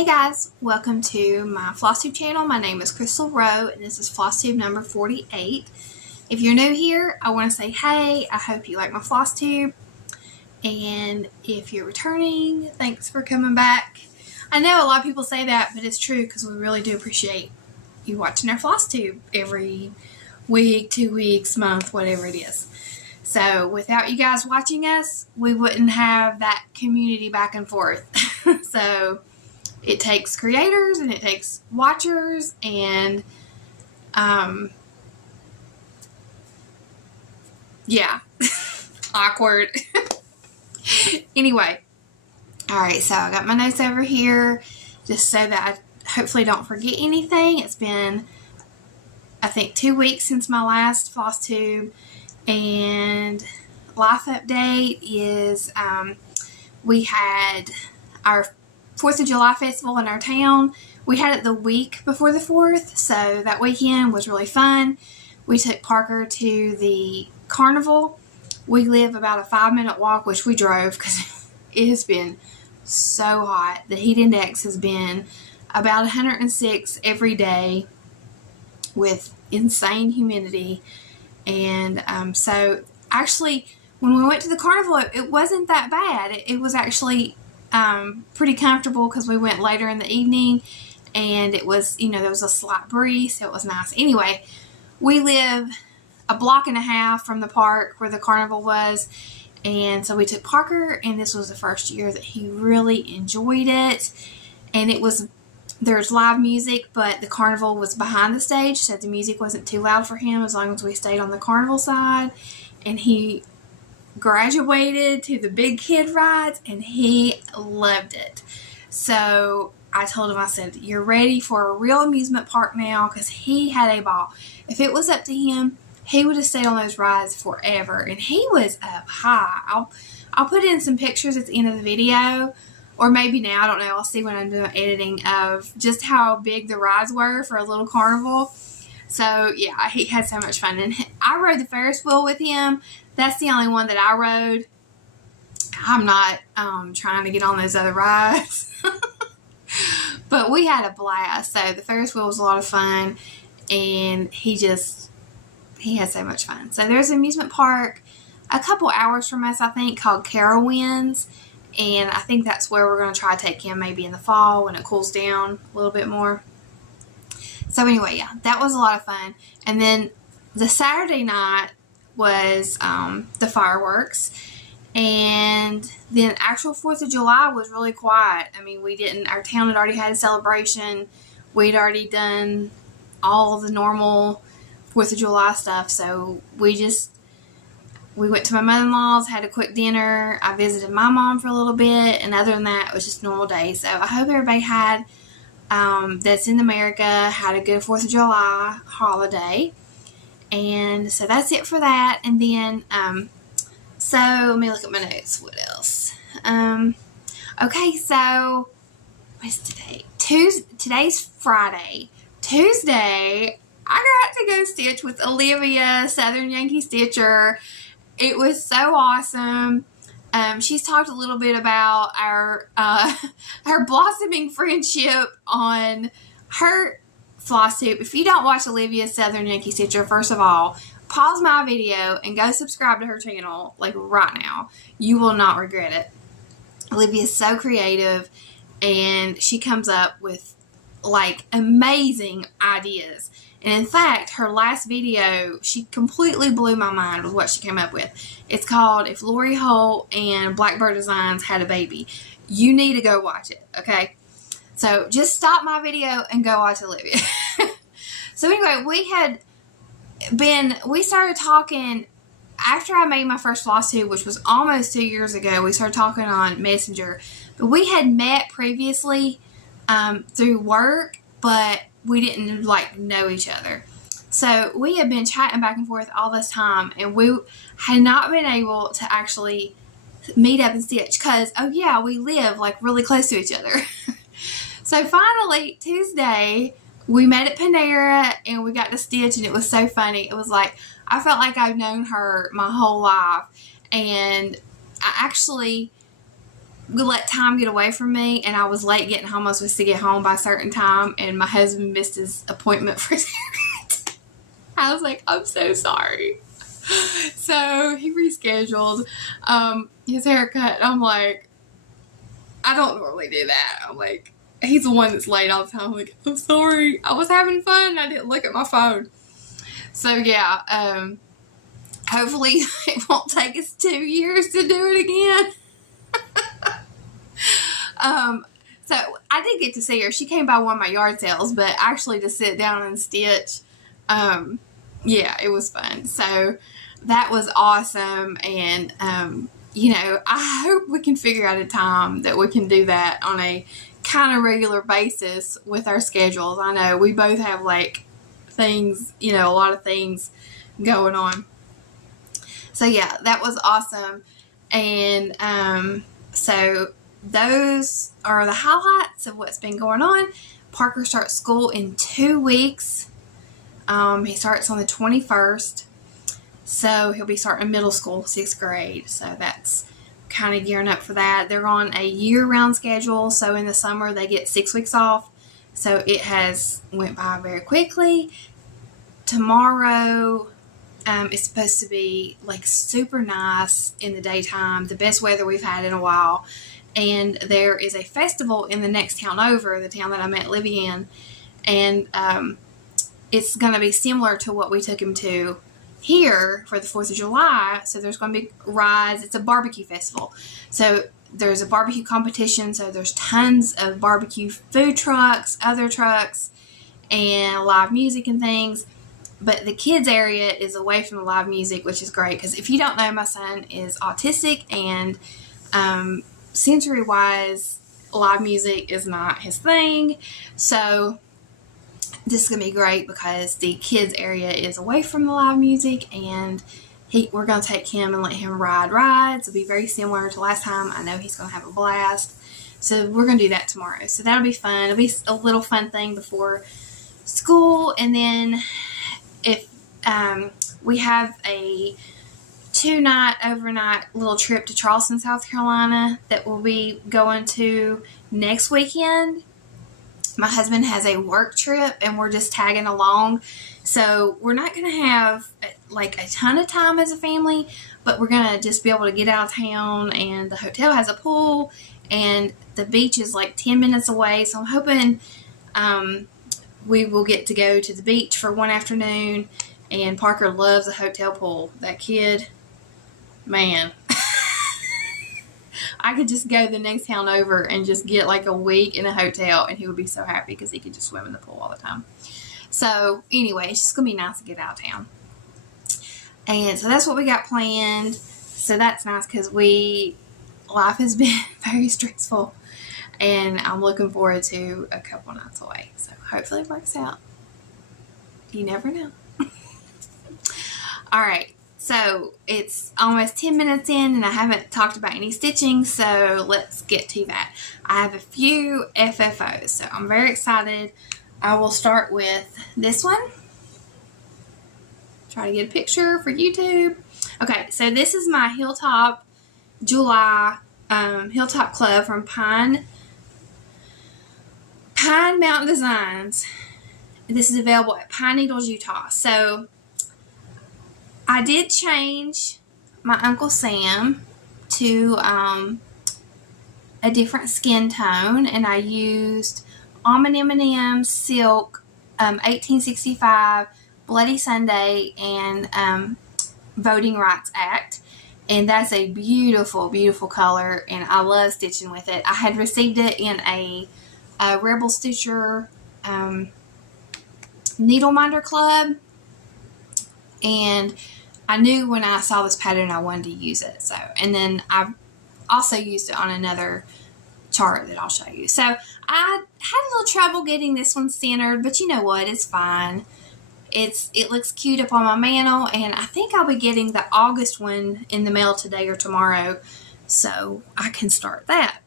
Hey guys, welcome to my Flosstube channel. My name is Crystal Rowe and this is Flosstube number 48. If you're new here, I want to say hey, I hope you like my Flosstube. And if you're returning, thanks for coming back. I know a lot of people say that, but it's true because we really do appreciate you watching our Flosstube every week, 2 weeks, month, whatever it is. So without you guys watching us, we wouldn't have that community back and forth. So it takes creators and it takes watchers and yeah, awkward. Anyway, alright, so I got my notes over here just so that I hopefully don't forget anything. It's been, I think, 2 weeks since my last Flosstube, and life update is we had our 4th of July festival in our town. We had it the week before the 4th, so that weekend was really fun. We took Parker to the carnival. We live about a 5-minute walk, which we drove because it has been so hot. The heat index has been about 106 every day with insane humidity. And so actually when we went to the carnival, it wasn't that bad. It was actually pretty comfortable because we went later in the evening and it was, you know, there was a slight breeze, so it was nice. Anyway, we live a block and a half from the park where the carnival was, and so we took Parker, and this was the first year that he really enjoyed it. And it was, there's live music, but the carnival was behind the stage, so the music wasn't too loud for him as long as we stayed on the carnival side. And he graduated to the big kid rides and he loved it. So I told him, I said, you're ready for a real amusement park now, because he had a ball. If it was up to him, he would have stayed on those rides forever, and he was up high. I'll put in some pictures at the end of the video, or maybe now, I don't know, I'll see when I'm doing editing, of just how big the rides were for a little carnival. So yeah, he had so much fun, and I rode the Ferris wheel with him. That's the only one that I rode. I'm not trying to get on those other rides. But we had a blast. So the Ferris wheel was a lot of fun, and he had so much fun. So there's an amusement park a couple hours from us, I think, called Carowinds, and I think that's where we're going to try to take him maybe in the fall when it cools down a little bit more. So anyway, yeah, that was a lot of fun. And then the Saturday night was the fireworks, and then actual 4th of July was really quiet. I mean, our town had already had a celebration. We'd already done all the normal 4th of July stuff, so we went to my mother-in-law's, had a quick dinner. I visited my mom for a little bit, and other than that, it was just normal day. So I hope everybody had that's in America had a good 4th of July holiday. And so that's it for that. And then so let me look at my notes. What else? Okay, so what's today? Today's Friday. Tuesday, I got to go stitch with Olivia, Southern Yankee Stitcher. It was so awesome. She's talked a little bit about our blossoming friendship on her Flosstube. If you don't watch Olivia, Southern Yankee Stitcher, first of all, pause my video and go subscribe to her channel, like right now. You will not regret it. Olivia is so creative, and she comes up with like amazing ideas. And in fact, her last video, she completely blew my mind with what she came up with. It's called If Lori Holt and Blackbird Designs Had a Baby. You need to go watch it, okay? So just stop my video and go watch Olivia. So anyway, we started talking after I made my first Flosstube, which was almost 2 years ago. We started talking on Messenger. But we had met previously through work, but we didn't like know each other. So we had been chatting back and forth all this time, and we had not been able to actually meet up and stitch because, oh yeah, we live like really close to each other. So finally, Tuesday, we met at Panera and we got to stitch, and it was so funny. It was like, I felt like I've known her my whole life, and I actually let time get away from me, and I was late getting home. I was supposed to get home by a certain time, and my husband missed his appointment for his haircut. I was like, I'm so sorry. So he rescheduled his haircut. I'm like, I don't normally do that. I'm like, he's the one that's late all the time. I'm like, I'm sorry. I was having fun. I didn't look at my phone. So yeah, hopefully it won't take us 2 years to do it again. So I did get to see her. She came by one of my yard sales, but actually to sit down and stitch, yeah, it was fun. So that was awesome. And, you know, I hope we can figure out a time that we can do that on a kind of regular basis with our schedules. I know we both have like things, you know, a lot of things going on. So yeah, that was awesome. And, so those are the highlights of what's been going on. Parker starts school in 2 weeks. He starts on the 21st. So he'll be starting middle school, 6th grade. So that's kind of gearing up for that. They're on a year-round schedule. So in the summer, they get 6 weeks off. So it has went by very quickly. Tomorrow, it's supposed to be like super nice in the daytime. The best weather we've had in a while. And there is a festival in the next town over, the town that I met Livy in. And it's going to be similar to what we took him to here for the 4th of July. So there's going to be rides. It's a barbecue festival. So there's a barbecue competition. So there's tons of barbecue food trucks, other trucks, and live music and things. But the kids area is away from the live music, which is great. Because if you don't know, my son is autistic, and sensory-wise, live music is not his thing. So this is going to be great because the kids area is away from the live music, and we're going to take him and let him ride rides. It'll be very similar to last time. I know he's going to have a blast. So we're going to do that tomorrow. So that'll be fun. It'll be a little fun thing before school. And then if we have a 2-night overnight little trip to Charleston, South Carolina that we'll be going to next weekend. My husband has a work trip, and we're just tagging along. So we're not going to have like a ton of time as a family, but we're going to just be able to get out of town, and the hotel has a pool, and the beach is like 10 minutes away. So I'm hoping we will get to go to the beach for one afternoon. And Parker loves a hotel pool. That kid, man. I could just go the next town over and just get like a week in a hotel, and he would be so happy because he could just swim in the pool all the time. So anyway, it's just going to be nice to get out of town. And so that's what we got planned. So that's nice because life has been very stressful, and I'm looking forward to a couple nights away. So hopefully it works out. You never know. All right. So it's almost 10 minutes in, and I haven't talked about any stitching, so let's get to that. I have a few FFOs, so I'm very excited. I will start with this one. Try to get a picture for YouTube. Okay, so this is my Hilltop July Hilltop Club from Pine Mountain Designs. This is available at Pine Needles, Utah. So I did change my Uncle Sam to a different skin tone, and I used Almond M&M Silk 1865 Bloody Sunday and Voting Rights Act, and that's a beautiful, beautiful color, and I love stitching with it. I had received it in a Rebel Stitcher Needle Minder Club, and I knew when I saw this pattern I wanted to use it. So, and then I also used it on another chart that I'll show you. So I had a little trouble getting this one centered, but you know what? It's fine. It looks cute up on my mantle, and I think I'll be getting the August one in the mail today or tomorrow, so I can start that.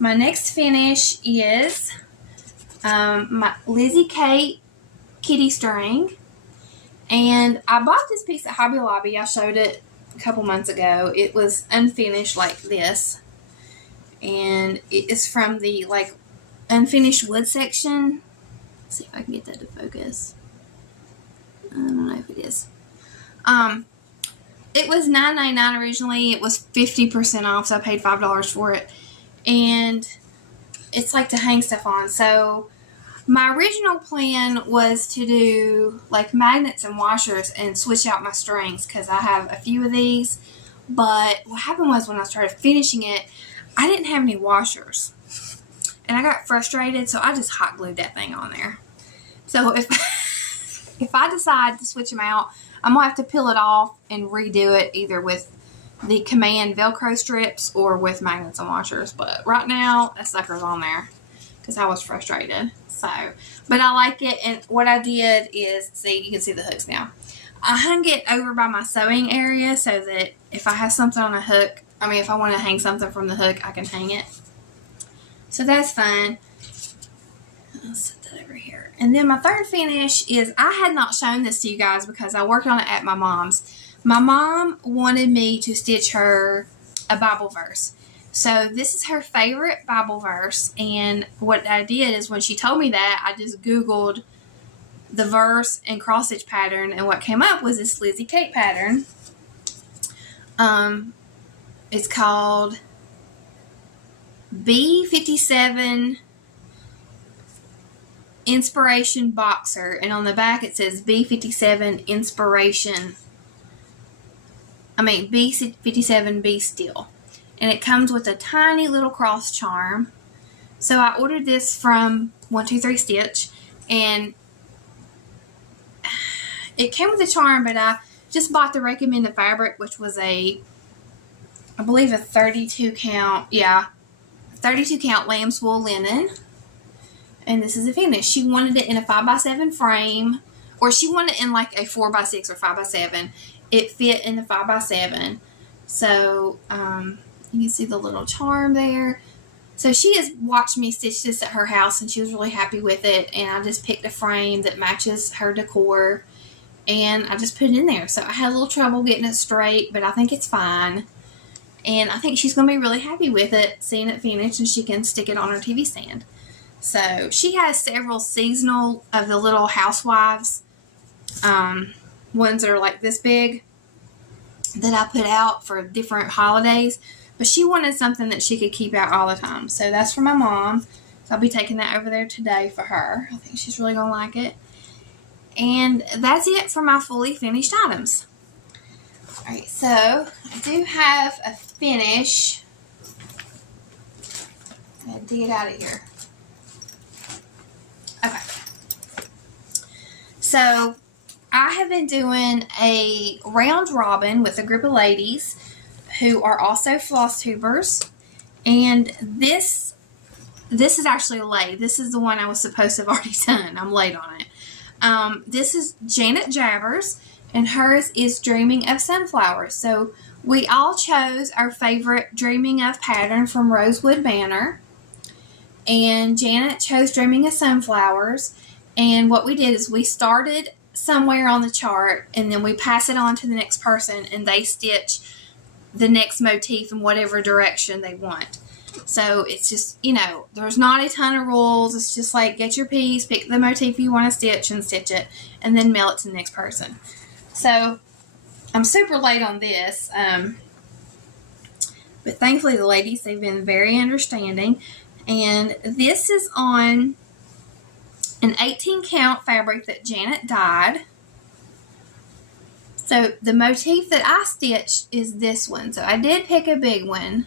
My next finish is my Lizzie Kate kitty string. And I bought this piece at Hobby Lobby. I showed it a couple months ago. It was unfinished like this. and it is from the like unfinished wood section. Let's see if I can get that to focus. I don't know if it is. It was $9.99 originally. It was 50% off, so I paid $5 for it. And it's like to hang stuff on. So my original plan was to do like magnets and washers and switch out my strings because I have a few of these. But what happened was when I started finishing it, I didn't have any washers. And I got frustrated, so I just hot glued that thing on there. So if I decide to switch them out, I'm going to have to peel it off and redo it either with the Command Velcro strips or with magnets and washers. But right now, that sucker's on there because I was frustrated. So, but I like it, and what I did is, see, you can see the hooks now. I hung it over by my sewing area so that if I have something on a hook, I mean, if I want to hang something from the hook, I can hang it. So that's fun. I'll set that over here. And then my third finish is, I had not shown this to you guys because I worked on it at my mom's. My mom wanted me to stitch her a Bible verse. So this is her favorite Bible verse, and what I did is when she told me that, I just Googled the verse and cross stitch pattern, and what came up was this Lizzie Kate pattern. It's called B57 Inspiration Boxer, and on the back it says B57 Inspiration. B57 Be Still. And it comes with a tiny little cross charm. So I ordered this from 123 Stitch, and it came with a charm, but I just bought the recommended fabric, which was I believe a 32 count, 32 count lamb's wool linen. And this is the finish. She wanted it in a 5x7 frame, or she wanted it in like a 4x6 or 5x7. It fit in the 5x7. So, you can see the little charm there. So she has watched me stitch this at her house, and she was really happy with it. And I just picked a frame that matches her decor, and I just put it in there. So I had a little trouble getting it straight, but I think it's fine. And I think she's going to be really happy with it, seeing it finished, and she can stick it on her TV stand. So she has several seasonal of the little housewives, ones that are like this big, that I put out for different holidays. But she wanted something that she could keep out all the time. So that's for my mom. So I'll be taking that over there today for her. I think she's really going to like it. And that's it for my fully finished items. Alright, so I do have a finish. I'm going to dig it out of here. Okay. So I have been doing a round robin with a group of ladies who are also Flosstubers, and this is actually late. This is the one I was supposed to have already done. I'm late on it. This is Janet Jabbers, and hers is Dreaming of Sunflowers. So we all chose our favorite Dreaming of pattern from Rosewood Manor, and Janet chose Dreaming of Sunflowers. And what we did is we started somewhere on the chart, and then we pass it on to the next person, and they stitch the next motif in whatever direction they want. So it's just, there's not a ton of rules. It's just like, get your piece, pick the motif you want to stitch, and stitch it, and then mail it to the next person. So I'm super late on this, but thankfully the ladies, they've been very understanding. And this is on an 18 count fabric that Janet dyed. So the motif that I stitched is this one. So I did pick a big one,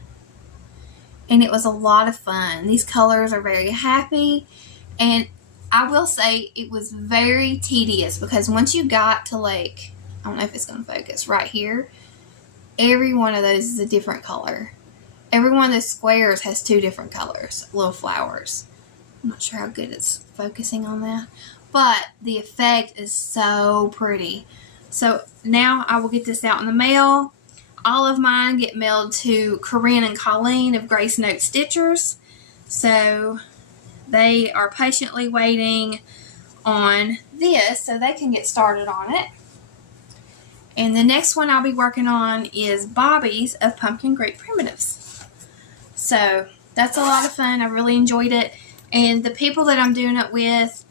and it was a lot of fun. These colors are very happy, and I will say it was very tedious because once you got to, like, I don't know if it's going to focus, right here, every one of those is a different color. Every one of those squares has two different colors, little flowers. I'm not sure how good it's focusing on that, but the effect is so pretty. So now I will get this out in the mail. All of mine get mailed to Corinne and Colleen of Grace Note Stitchers. So they are patiently waiting on this so they can get started on it. And the next one I'll be working on is Bobby's of Pumpkin Greek Primitives. So that's a lot of fun. I really enjoyed it. And the people that I'm doing it with,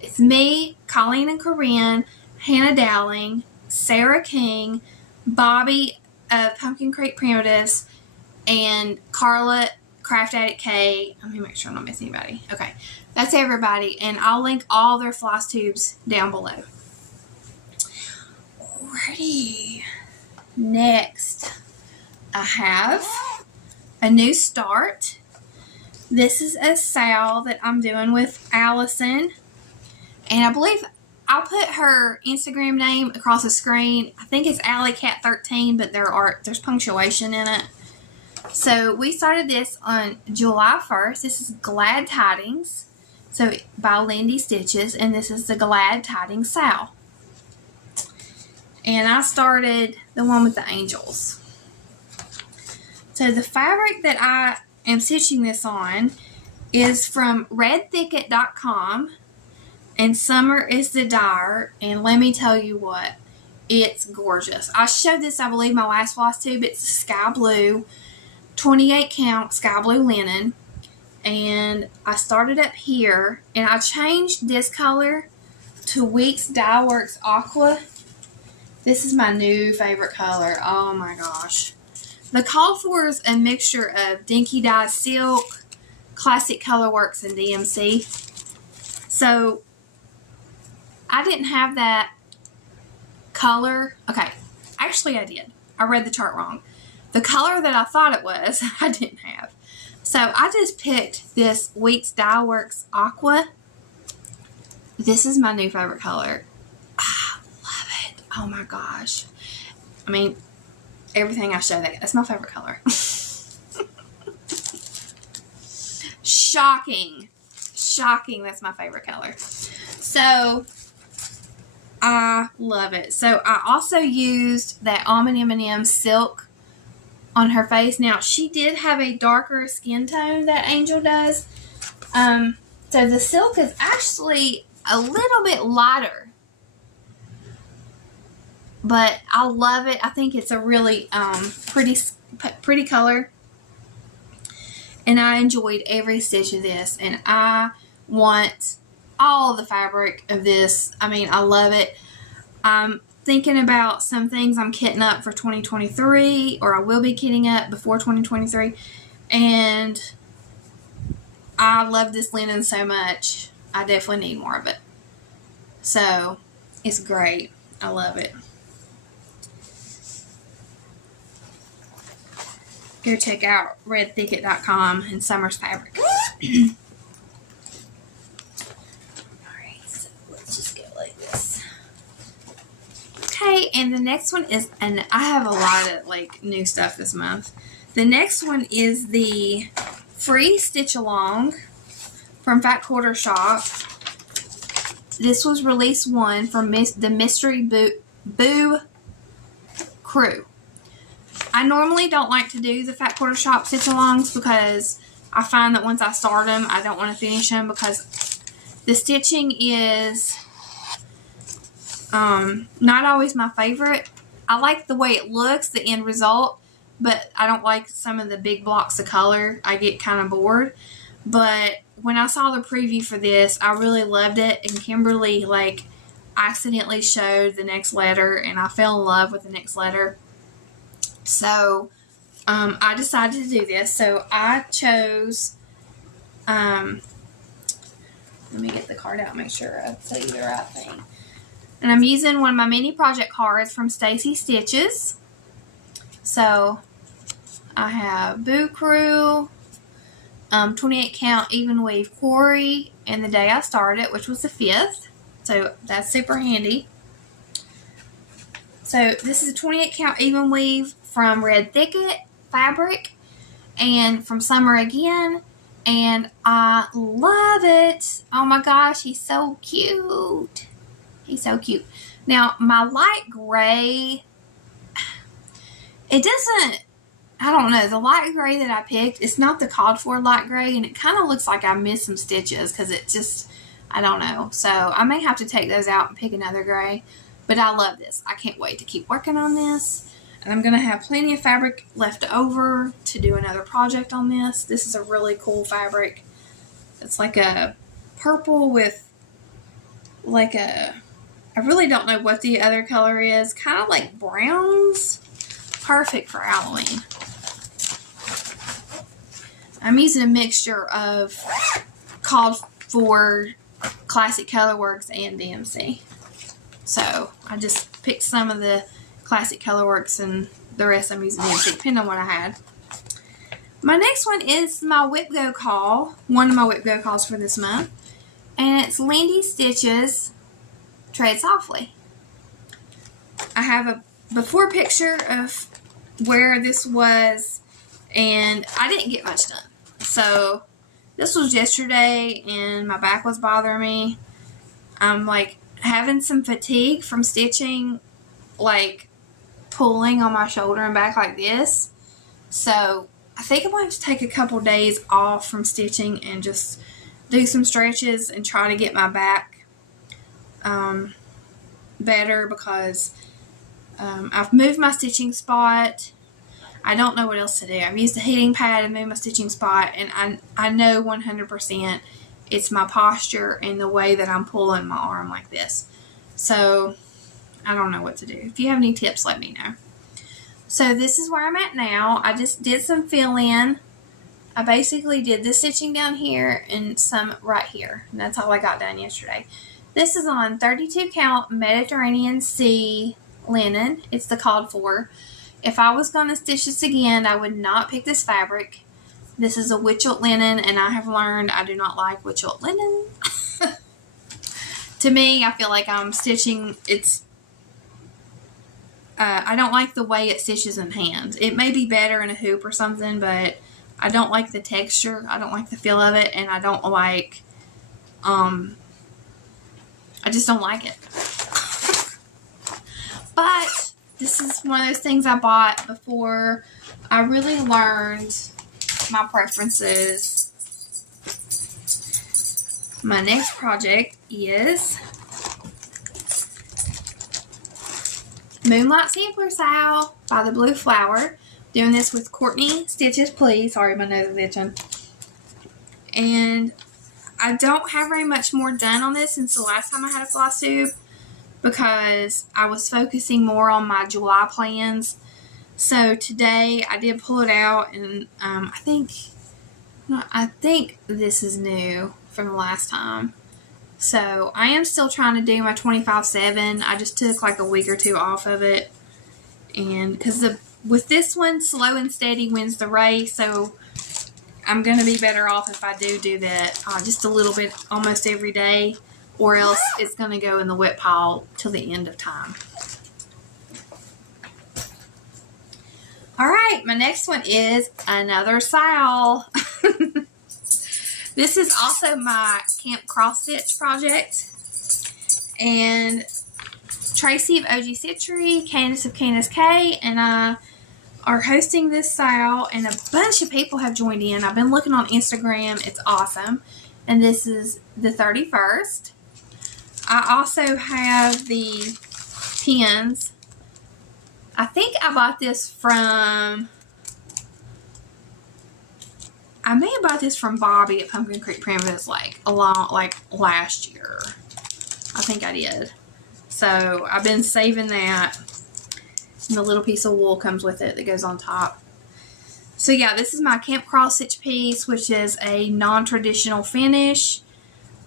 it's me, Colleen and Corinne, Hannah Dowling, Sarah King, Bobby of Pumpkin Creek Primitives, and Carla Craft Addict K. Let me make sure I'm not missing anybody. Okay, that's everybody, and I'll link all their floss tubes down below. Alrighty. Next, I have a new start. This is a sale that I'm doing with Allison, and I believe I'll put her Instagram name across the screen. I think it's AllieCat13, but there's punctuation in it. So we started this on July 1st. This is Glad Tidings, so by Lindy Stitches, and this is the Glad Tidings sale. And I started the one with the angels. So the fabric that I am stitching this on is from redthicket.com, and Summer is the dyer, and let me tell you what, it's gorgeous. I showed this, I believe, my last floss tube. It's sky blue, 28 count sky blue linen, and I started up here, and I changed this color to Weeks Dye Works Aqua. This is my new favorite color. Oh my gosh. The call for is a mixture of Dinky Dye Silk, Classic Colorworks, and DMC. So I didn't have that color. Okay, actually I did. I read the chart wrong. The color that I thought it was, I didn't have. So I just picked this Weeks Dye Works Aqua. This is my new favorite color. I love it. Oh my gosh. I mean, everything I show that's my favorite color. Shocking. Shocking, that's my favorite color. So I love it. So I also used that Almond M&M silk on her face. Now, she did have a darker skin tone, that angel does. So the silk is actually a little bit lighter, but I love it. I think it's a really pretty color, and I enjoyed every stitch of this, and I want all the fabric of this. I mean, I love it. I'm thinking about some things I'm kitting up for 2023, or I will be kitting up before 2023, and I love this linen so much. I definitely need more of it. So it's great. I love it. Go check out redthicket.com and Summer's Fabric. Alright, so let's just go like this. Okay, and the next one is, and I have a lot of like new stuff this month. The next one is the free stitch along from Fat Quarter Shop. This was release 1 from the Mystery Boo Crew. I normally don't like to do the Fat Quarter Shop stitch alongs because I find that once I start them, I don't want to finish them because the stitching is not always my favorite. I like the way it looks, the end result, but I don't like some of the big blocks of color. I get kind of bored. But when I saw the preview for this, I really loved it, and Kimberly like accidentally showed the next letter, and I fell in love with the next letter. So I decided to do this. So I chose, let me get the card out and make sure I tell you the right thing. And I'm using one of my mini project cards from Stacy Stitches. So I have Boo Crew, 28 count even weave quarry, and the day I started, which was the 5th. So that's super handy. So this is a 28 count even weave from Red Thicket fabric, and from Summer again, and I love it. Oh my gosh, he's so cute. He's so cute. Now my light gray, it doesn't, I don't know, the light gray that I picked, it's not the called for light gray, and it kind of looks like I missed some stitches because it just, I don't know. So I may have to take those out and pick another gray, but I love this. I can't wait to keep working on this. And I'm going to have plenty of fabric left over to do another project on this. This is a really cool fabric. It's like a purple with like a, I really don't know what the other color is. Kind of like browns. Perfect for Halloween. I'm using a mixture of called for Classic Colorworks and DMC. So I just picked some of the Classic Colorworks and the rest I'm using DMC, depending on what I had. My next one is my Whip Go Call, one of my Whip Go Calls for this month. And it's Lindy Stitches Tread Softly. I have a before picture of where this was, and I didn't get much done. So this was yesterday and my back was bothering me. I'm like having some fatigue from stitching, like pulling on my shoulder and back like this. So I think I'm going to have to take a couple days off from stitching and just do some stretches and try to get my back better, because I've moved my stitching spot. I don't know what else to do. I've used a heating pad and moved my stitching spot, and I know 100% it's my posture and the way that I'm pulling my arm like this. So I don't know what to do. If you have any tips, let me know. So this is where I'm at now. I just did some fill-in. I basically did the stitching down here and some right here. And that's all I got done yesterday. This is on 32 count Mediterranean Sea linen. It's the called for. If I was going to stitch this again, I would not pick this fabric. This is a Witchelt linen, and I have learned I do not like Witchelt linen. To me, I feel like I'm stitching, I don't like the way it stitches in hand. It may be better in a hoop or something, but I don't like the texture. I don't like the feel of it, and I don't like, I just don't like it. But this is one of those things I bought before I really learned my preferences. My next project is Moonlight Sampler Sal by the Blue Flower. Doing this with Courtney Stitches Please. Sorry, my nose is itching. And I don't have very much more done on this since the last time I had a Flosstube, because I was focusing more on my July plans. So today I did pull it out, and I think this is new from the last time. So I am still trying to do my 25/7. I just took like a week or two off of it, and because with this one, slow and steady wins the race. So I'm going to be better off if I do that just a little bit almost every day, or else it's going to go in the wet pile till the end of time. Alright, my next one is another Sal. This is also my Camp Cross Stitch project. And Tracy of OG Stitchery, Candace of Candace K, and I are hosting this Sal, and a bunch of people have joined in. I've been looking on Instagram. It's awesome. And this is the 31st. I also have the pins. I think I bought this from, I may have bought this from Bobby at Pumpkin Creek Primrose like last year. I think I did. So I've been saving that. And the little piece of wool comes with it that goes on top. So yeah, this is my Camp Cross Stitch piece, which is a non-traditional finish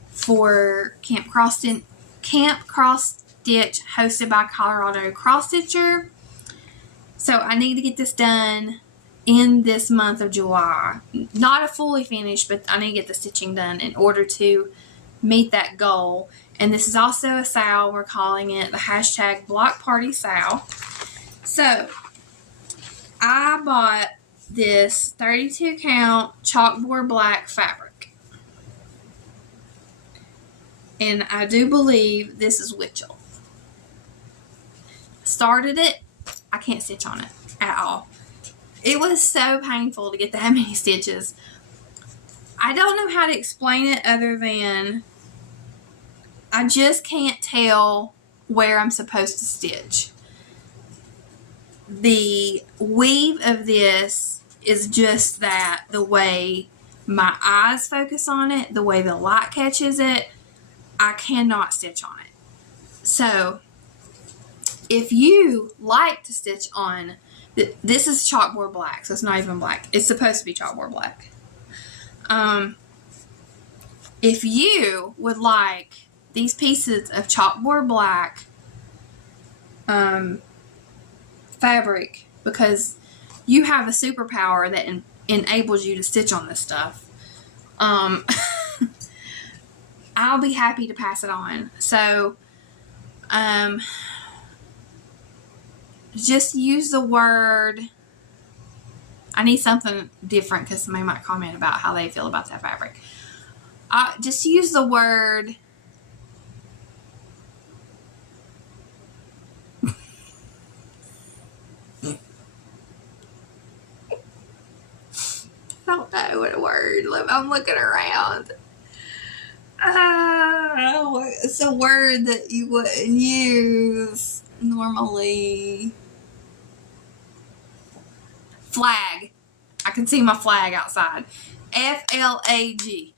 for Camp Cross Stitch hosted by Colorado Cross Stitcher. So I need to get this done in this month of July. Not a fully finished, but I need to get the stitching done in order to meet that goal. And this is also a Sal. We're calling it the hashtag Block Party Sal. So I bought this 32 count chalkboard black fabric. And I do believe this is Witchel. Started it. I can't stitch on it at all. It was so painful to get that many stitches. I don't know how to explain it other than I just can't tell where I'm supposed to stitch. the weave of this is just that, the way my eyes focus on it, the way the light catches it, I cannot stitch on it. So if you like to stitch on, this is chalkboard black, so it's not even black. It's supposed to be chalkboard black. If you would like these pieces of chalkboard black fabric, because you have a superpower that enables you to stitch on this stuff, I'll be happy to pass it on. So just use the word, I need something different because somebody might comment about how they feel about that fabric. Just use the word I don't know what a word. I'm looking around. It's a word that you wouldn't use normally. Flag. I can see my flag outside. F-L-A-G.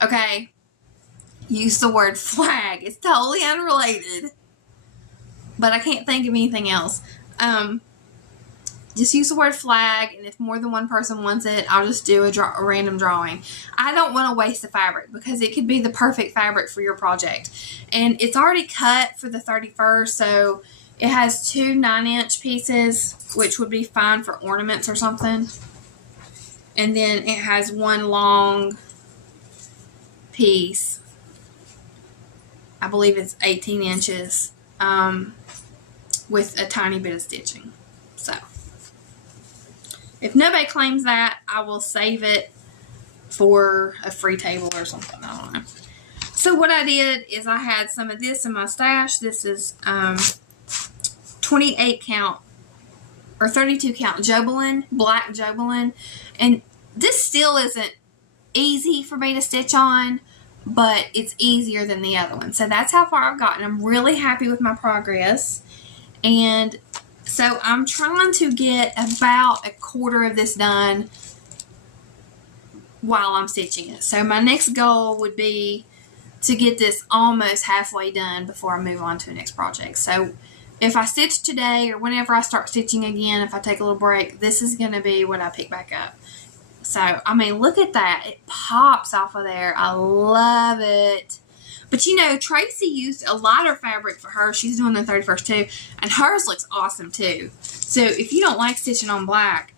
Okay? Use the word flag. It's totally unrelated. But I can't think of anything else. Just use the word flag, and if more than one person wants it, I'll just do a random drawing. I don't want to waste the fabric because it could be the perfect fabric for your project. And it's already cut for the 31st, so it has 2 9-inch pieces, which would be fine for ornaments or something. And then it has 1 long piece. I believe it's 18 inches with a tiny bit of stitching. So if nobody claims that, I will save it for a free table or something. I don't know. So what I did is I had some of this in my stash. This is 28 count or 32 count Jobelin, black Jobelin. And this still isn't easy for me to stitch on, but it's easier than the other one. So that's how far I've gotten. I'm really happy with my progress. And so I'm trying to get about 1/4 of this done while I'm stitching it. So my next goal would be to get this almost halfway done before I move on to the next project. So if I stitch today or whenever I start stitching again, if I take a little break, this is going to be what I pick back up. So, I mean, look at that. It pops off of there. I love it. But, you know, Tracy used a lighter fabric for her. She's doing the 31st too. And hers looks awesome too. So, if you don't like stitching on black,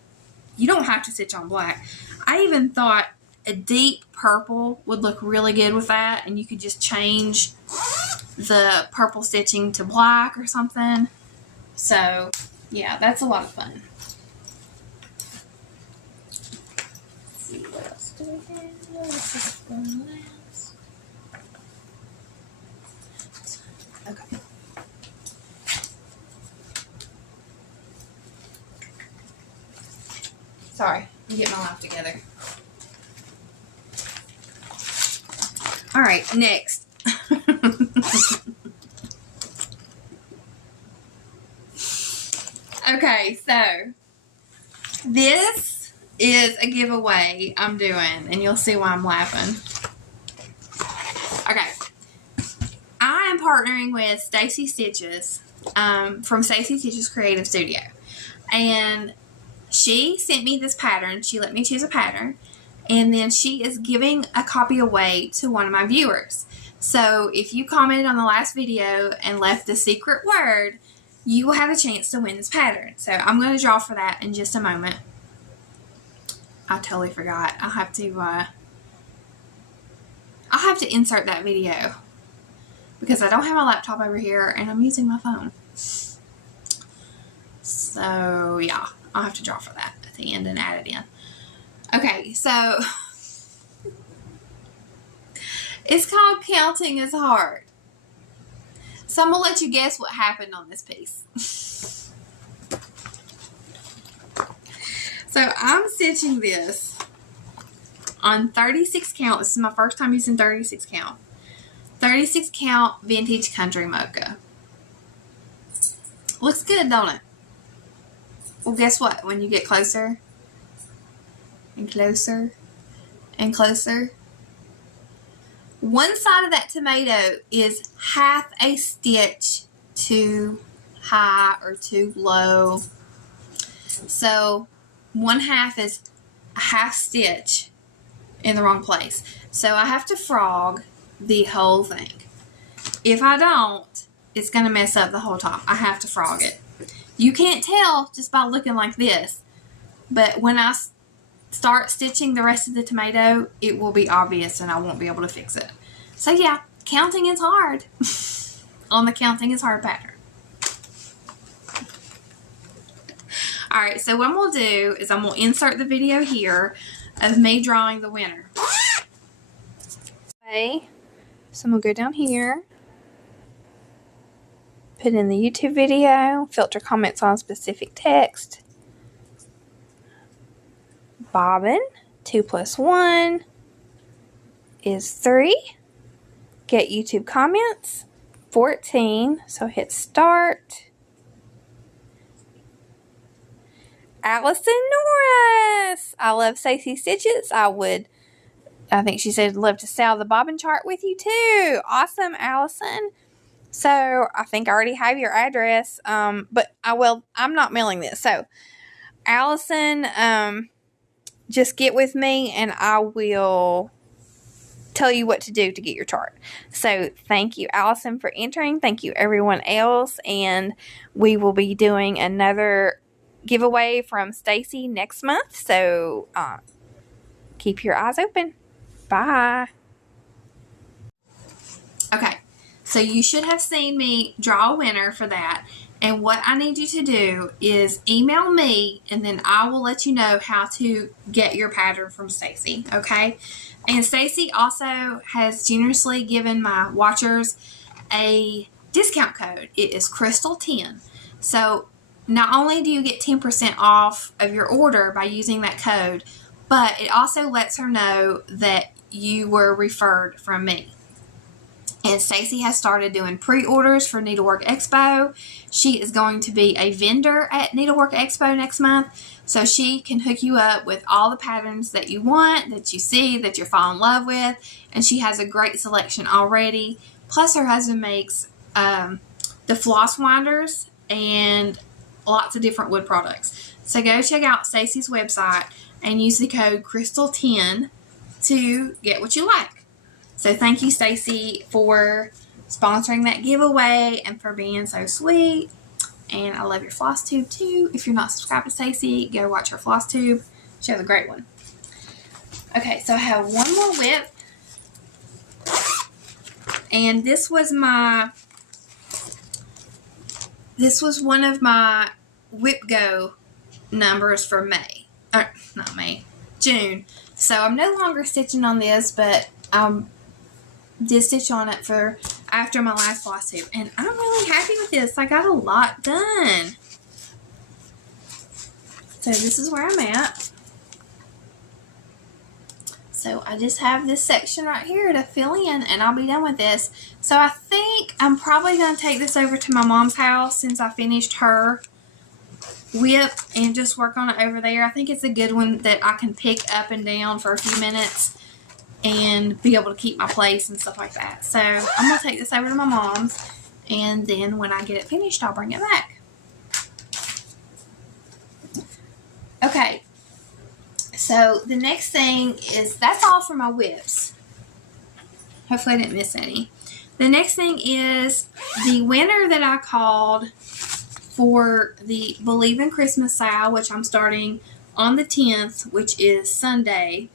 you don't have to stitch on black. I even thought a deep purple would look really good with that. And you could just change the purple stitching to black or something. So, yeah, that's a lot of fun. Let's see, what else do we have? What's this one last? Okay. Sorry, I'm getting my life together. All right, next. Okay, so this is a giveaway I'm doing, and you'll see why I'm laughing. Okay. I am partnering with Stacy Stitches from Stacy Stitches Creative Studio. And she sent me this pattern. She let me choose a pattern. And then she is giving a copy away to one of my viewers. So if you commented on the last video and left the secret word, you will have a chance to win this pattern. So I'm going to draw for that in just a moment. I totally forgot. I'll have to insert that video, because I don't have my laptop over here and I'm using my phone. So, yeah, I'll have to draw for that at the end and add it in. Okay, so it's called Counting is Hard. So I'm going to let you guess what happened on this piece. So I'm stitching this on 36 count. This is my first time using 36 count. 36 count vintage country mocha. Looks good, don't it? Well, guess what? When you get closer and closer and closer, one side of that tomato is half a stitch too high or too low. So one half is a half stitch in the wrong place. So I have to frog the whole thing. If I don't, it's going to mess up the whole top. I have to frog it. You can't tell just by looking like this, but when I start stitching the rest of the tomato, it will be obvious and I won't be able to fix it. So yeah, counting is hard on the counting is hard pattern. Alright, so what I'm going to do is I'm going to insert the video here of me drawing the winner. Okay, so I'm going to go down here, put in the YouTube video, filter comments on specific text, bobbin, 2 + 1 is 3, get YouTube comments, 14, so hit start. Allison Norris. I love Stacey Stitches. I think she said, love to sell the bobbin chart with you too. Awesome, Allison. So I think I already have your address, but I'm not mailing this. So Allison, just get with me and I will tell you what to do to get your chart. So thank you, Allison, for entering. Thank you, everyone else. And we will be doing another giveaway from Stacey next month. So keep your eyes open. Bye. Okay, so you should have seen me draw a winner for that. And what I need you to do is email me, and then I will let you know how to get your pattern from Stacey, okay? And Stacey also has generously given my watchers a discount code. It is Crystal10. So not only do you get 10% off of your order by using that code, but it also lets her know that you were referred from me. And Stacey has started doing pre-orders for Needlework Expo. She is going to be a vendor at Needlework Expo next month, so she can hook you up with all the patterns that you want, that you see, that you fall in love with, and she has a great selection already. Plus, her husband makes the floss winders and lots of different wood products. So go check out Stacey's website and use the code Crystal10 to get what you like. So thank you, Stacey, for sponsoring that giveaway and for being so sweet. And I love your Flosstube too. If you're not subscribed to Stacey, go watch her Flosstube. She has a great one. Okay, so I have one more whip. And this was one of my Whip Go numbers for May. Not May, June. So I'm no longer stitching on this, but I did stitch on it for after my last Flosstube. And I'm really happy with this. I got a lot done. So this is where I'm at. So I just have this section right here to fill in and I'll be done with this. So I think I'm probably going to take this over to my mom's house since I finished her whip and just work on it over there. I think it's a good one that I can pick up and down for a few minutes and be able to keep my place and stuff like that. So I'm going to take this over to my mom's, and then when I get it finished, I'll bring it back. Okay. So the next thing is, that's all for my whips. Hopefully I didn't miss any. The next thing is the winner that I called for the Believe in Christmas sale, which I'm starting on the 10th, which is Sunday,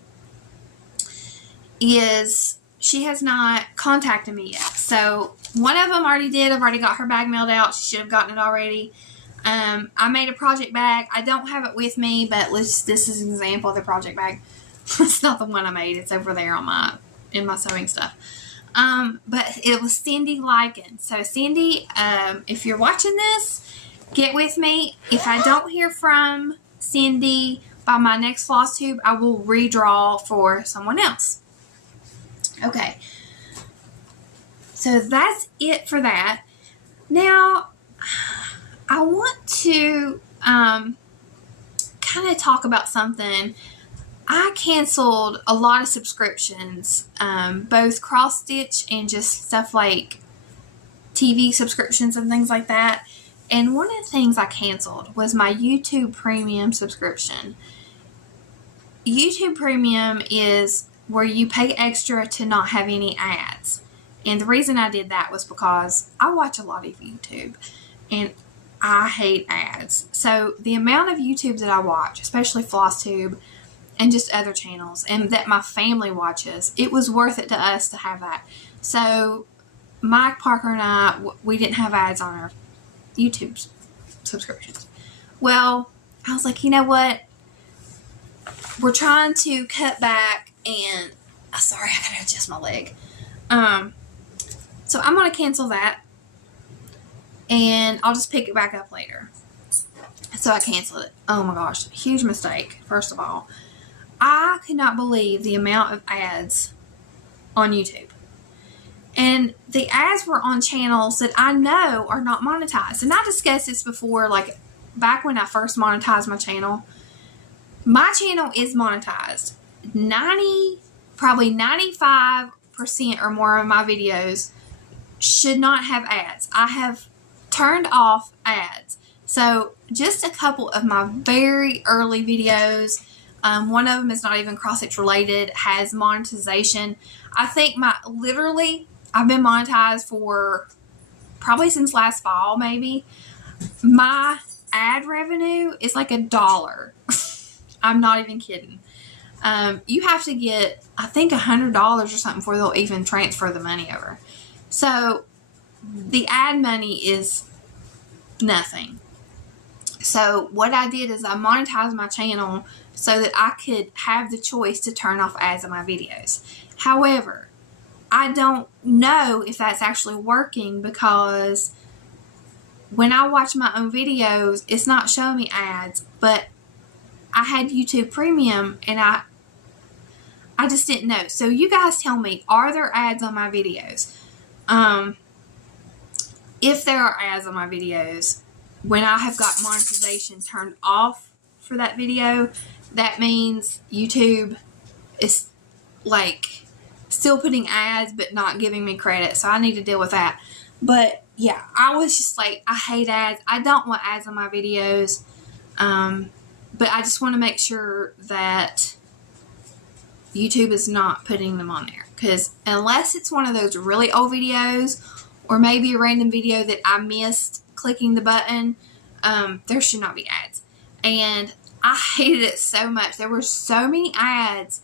she has not contacted me yet. So one of them already did. I've already got her bag mailed out. She should have gotten it already. I made a project bag. I don't have it with me, but this is an example of the project bag. It's not the one I made. It's over there on in my sewing stuff. But it was Cindy Lycan. So Cindy, if you're watching this, get with me. If I don't hear from Cindy by my next Flosstube, I will redraw for someone else. Okay. So that's it for that. Now, I want to kind of talk about something. I canceled a lot of subscriptions, both cross stitch and just stuff like TV subscriptions and things like that. And one of the things I canceled was my YouTube Premium subscription. YouTube Premium is where you pay extra to not have any ads. And the reason I did that was because I watch a lot of YouTube and I hate ads. So the amount of YouTube that I watch, especially Flosstube and just other channels, and that my family watches, it was worth it to us to have that. So Mike, Parker, and I, we didn't have ads on our YouTube subscriptions. Well, I was like, you know what? We're trying to cut back, and sorry, I gotta adjust my leg. So I'm gonna cancel that, and I'll just pick it back up later. So I canceled it. Oh my gosh, huge mistake. First of all, I could not believe the amount of ads on YouTube. And the ads were on channels that I know are not monetized. And I discussed this before, like back when I first monetized my channel. My channel is monetized. Probably 95% or more of my videos should not have ads. I have turned off ads. So just a couple of my very early videos, one of them is not even cross-stitch related, has monetization. I think I've been monetized for probably since last fall, maybe. My ad revenue is like $1. I'm not even kidding. You have to get, I think, $100 or something before they'll even transfer the money over. So the ad money is nothing. So what I did is I monetized my channel so that I could have the choice to turn off ads on my videos. However, I don't know if that's actually working, because when I watch my own videos, it's not showing me ads, but I had YouTube Premium and I just didn't know. So you guys tell me, are there ads on my videos? If there are ads on my videos, when I have got monetization turned off for that video, that means YouTube is like still putting ads but not giving me credit. So I need to deal with that. But yeah, I was just like, I hate ads. I don't want ads on my videos. But I just want to make sure that YouTube is not putting them on there. Because unless it's one of those really old videos, or maybe a random video that I missed clicking the button, there should not be ads. And I hated it so much. There were so many ads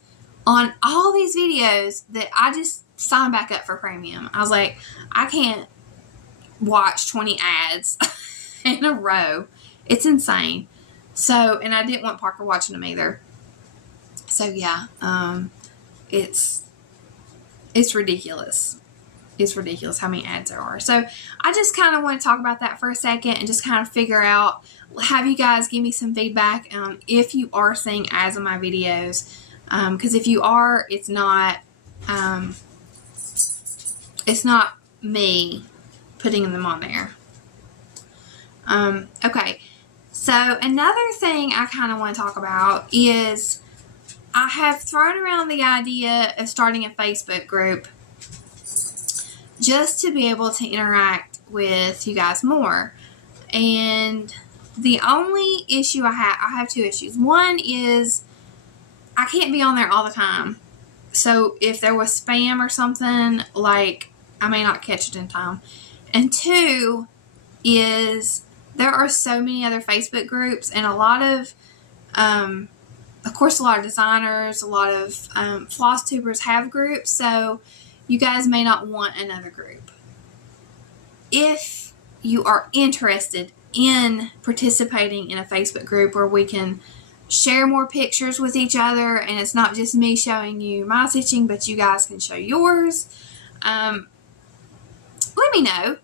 on all these videos that I just signed back up for premium. I was like, I can't watch 20 ads in a row. It's insane. So, and I didn't want Parker watching them either. So yeah, it's ridiculous. It's ridiculous how many ads there are. So I just kind of want to talk about that for a second and just kind of figure out, have you guys give me some feedback if you are seeing ads on my videos. Because if you are, it's not me putting them on there. Okay. So another thing I kind of want to talk about is I have thrown around the idea of starting a Facebook group just to be able to interact with you guys more. And the only issue I have two issues. One is I can't be on there all the time. So if there was spam or something, like, I may not catch it in time. And two is there are so many other Facebook groups, and a lot of course, a lot of designers, a lot of Flosstubers have groups, so you guys may not want another group. If you are interested in participating in a Facebook group where we can share more pictures with each other, and it's not just me showing you my stitching, but you guys can show yours, let me know.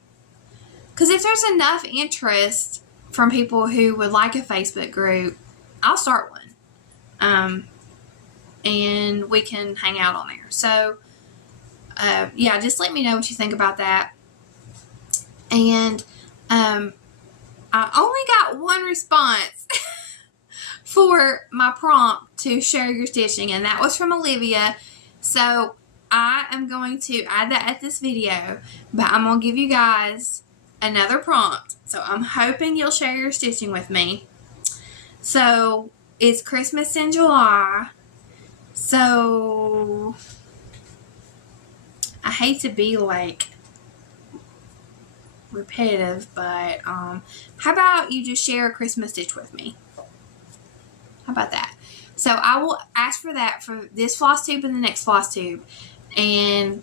Because if there's enough interest from people who would like a Facebook group, I'll start one. And we can hang out on there. So, yeah, just let me know what you think about that. And I only got one response for my prompt to share your stitching, and that was from Olivia. So I am going to add that at this video, but I'm going to give you guys another prompt. So I'm hoping you'll share your stitching with me. So it's Christmas in July. So I hate to be like repetitive, but how about you just share a Christmas stitch with me? How about that? So I will ask for that for this floss tube and the next floss tube. And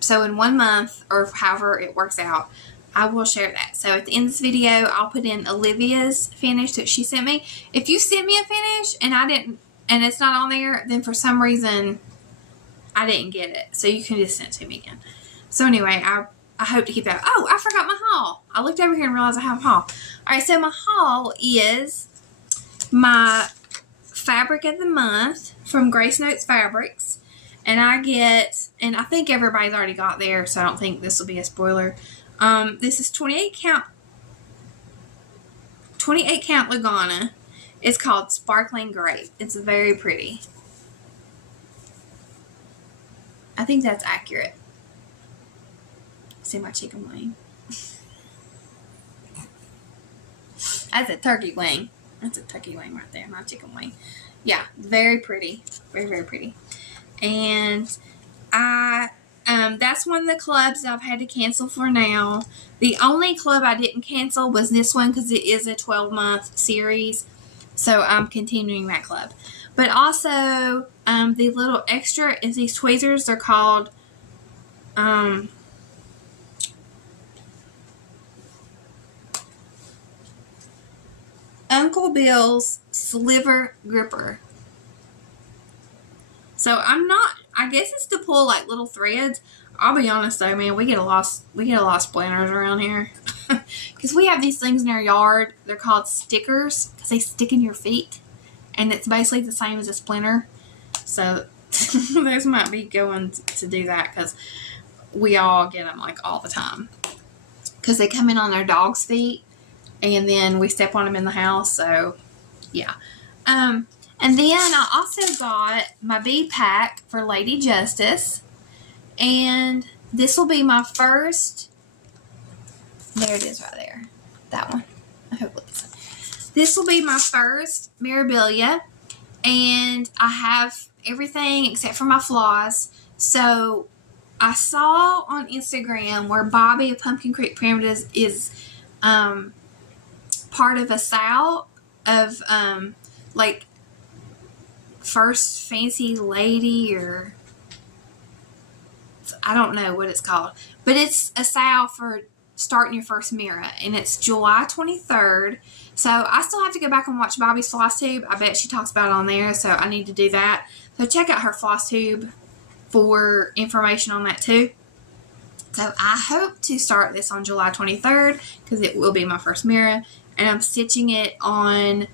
so in 1 month, or however it works out, I will share that. So at the end of this video, I'll put in Olivia's finish that she sent me. If you sent me a finish and I didn't, and it's not on there, then for some reason I didn't get it. So you can just send it to me again. So anyway, I hope to keep that. Oh, I forgot my haul. I looked over here and realized I have a haul. Alright, so my haul is my fabric of the month from Grace Notes Fabrics. And I get, and I think everybody's already got there, so I don't think this will be a spoiler. This is 28 count Lagana. It's called Sparkling Grape. It's very pretty. I think that's accurate. See my chicken wing. That's a turkey wing. That's a turkey wing right there, not chicken wing. Yeah, very pretty. Very, very pretty. And that's one of the clubs that I've had to cancel for now. The only club I didn't cancel was this one because it is a 12-month series. So I'm continuing that club. But also, the little extra is these tweezers. They're called Uncle Bill's Sliver Gripper. So I guess it's to pull like little threads. I'll be honest though, man, we get a lot of splinters around here. Because we have these things in our yard. They're called stickers because they stick in your feet. And it's basically the same as a splinter. So those might be going to do that because we all get them like all the time. Because they come in on their dog's feet. And then we step on them in the house. So yeah. And then I also got my bead pack for Lady Justice. And this will be my first. There it is right there. That one. I hope it's. This will be my first Mirabilia. And I have everything except for my floss. So I saw on Instagram where Bobby of Pumpkin Creek Primitives is part of a sale of like First Fancy Lady, or I don't know what it's called, but it's a sale for starting your first mirror, and it's July 23rd. So I still have to go back and watch Bobby's Flosstube. I bet she talks about it on there, so I need to do that. So check out her Flosstube for information on that too. So I hope to start this on July 23rd because it will be my first mirror, and I'm stitching it on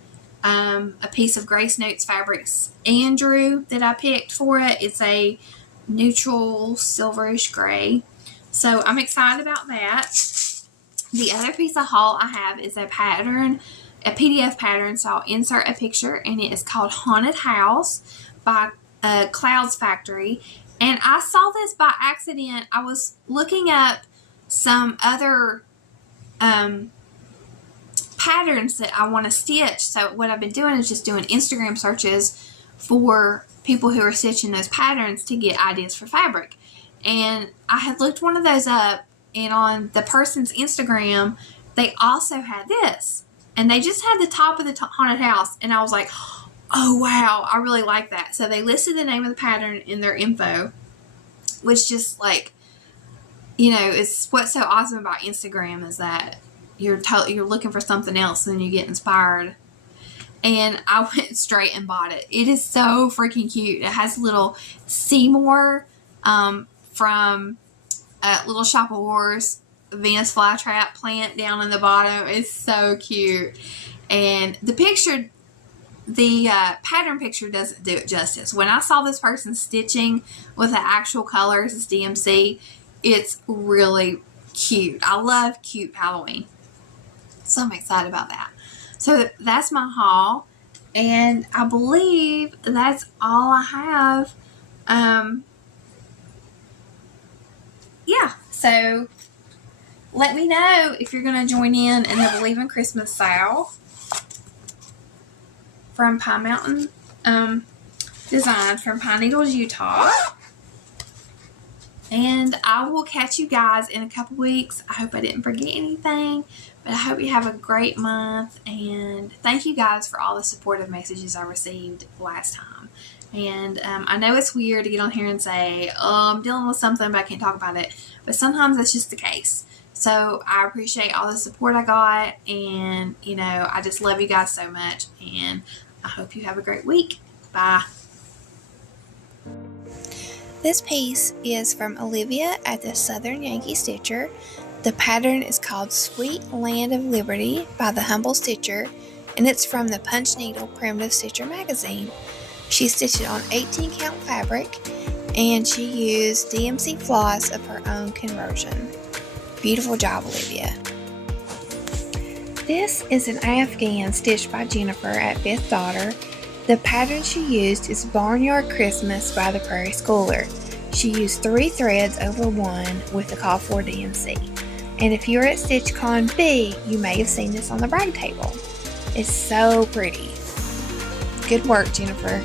a piece of Grace Notes Fabrics Andrew that I picked for it. It's a neutral silverish gray. So I'm excited about that. The other piece of haul I have is a pattern, a PDF pattern. So I'll insert a picture, and it is called Haunted House by Clouds Factory. And I saw this by accident. I was looking up some other patterns that I want to stitch. So what I've been doing is just doing Instagram searches for people who are stitching those patterns to get ideas for fabric. And I had looked one of those up, and on the person's Instagram, they also had this. And they just had the top of the haunted house. And I was like, oh wow, I really like that. So they listed the name of the pattern in their info, which just like, you know, it's what's so awesome about Instagram is that you're looking for something else and you get inspired. And I went straight and bought it. It is so freaking cute. It has a little Seymour from Little Shop of Horrors Venus flytrap plant down in the bottom. It's so cute. And the picture, the pattern picture doesn't do it justice. When I saw this person stitching with the actual colors, it's DMC, it's really cute. I love cute Halloween. So I'm excited about that. So that's my haul. And I believe that's all I have. Yeah, so let me know if you're going to join in the Believe in Christmas sale from Pine Mountain Designs from Pine Needles, Utah. And I will catch you guys in a couple weeks. I hope I didn't forget anything, but I hope you have a great month. And thank you guys for all the supportive messages I received last time. And I know it's weird to get on here and say, oh, I'm dealing with something, but I can't talk about it. But sometimes that's just the case. So I appreciate all the support I got. And, you know, I just love you guys so much. And I hope you have a great week. Bye. This piece is from Olivia at the Southern Yankee Stitcher. The pattern is called Sweet Land of Liberty by the Humble Stitcher, and it's from the Punch Needle Primitive Stitcher magazine. She stitched it on 18 count fabric, and she used DMC floss of her own conversion. Beautiful job, Olivia. This is an Afghan stitched by Jennifer at Fifth Daughter. The pattern she used is Barnyard Christmas by the Prairie Schooler. She used 3 threads over 1 with the call for DMC. And if you're at StitchCon B, you may have seen this on the brag table. It's so pretty. Good work, Jennifer.